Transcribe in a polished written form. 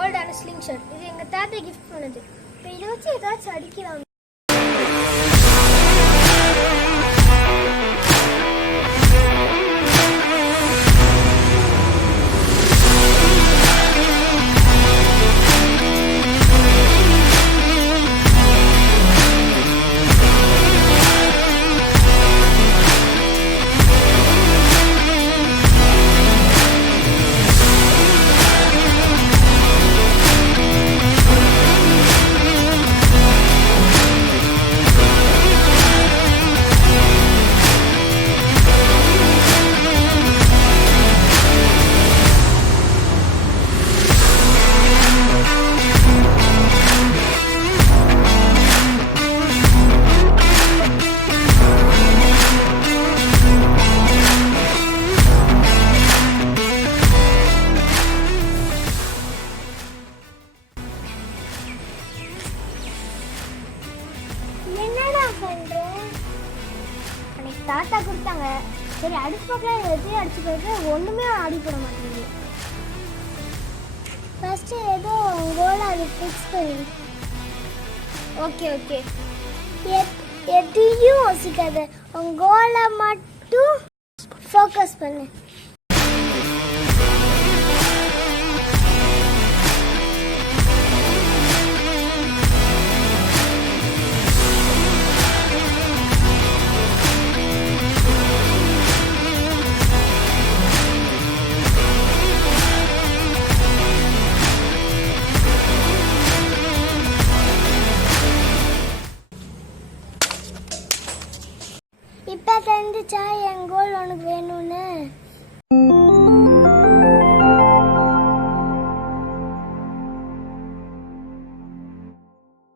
ஓல்டான sling shirt. இது எங்கள் தாத்தா கிஃப்ட் பண்ணது. இப்போ இதை வச்சு ஏதாச்சும் அடிக்கலாம். என்னடா பண்றேன்? அன்னைக்கு தாத்தா கொடுத்தாங்க. சரி அடுப்பு பக்கம் எதையும் அடிச்சு போயிட்டு ஒண்ணுமே ஆடி போட மாட்டேங்குது. ஃபர்ஸ்ட் ஏதோ கோலை அது ஃபிக்ஸ் பண்ணு. Okay okay. எதையும் யோசிக்காத, உன் கோலை மட்டும் ஃபோக்கஸ் பண்ணு. இப்போ தெரிஞ்சுச்சா என் கோல் உனக்கு வேணும்னு?